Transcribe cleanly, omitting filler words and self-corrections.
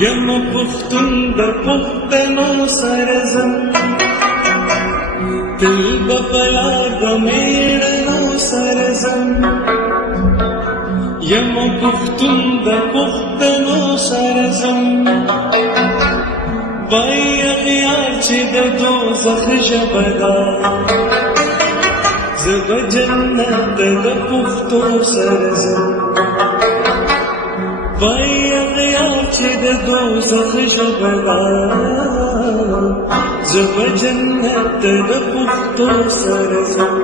یم پختون د پختنو سرزم تل بپلا د میړنو سرزم یم پختون د پختنو سرزم وای اغیار چې د دوزخ ژبه ده زه به جنت د پختو سرزم وای اغیار چې د دوزخ ژبه ده زه به جنت د پختو سرزم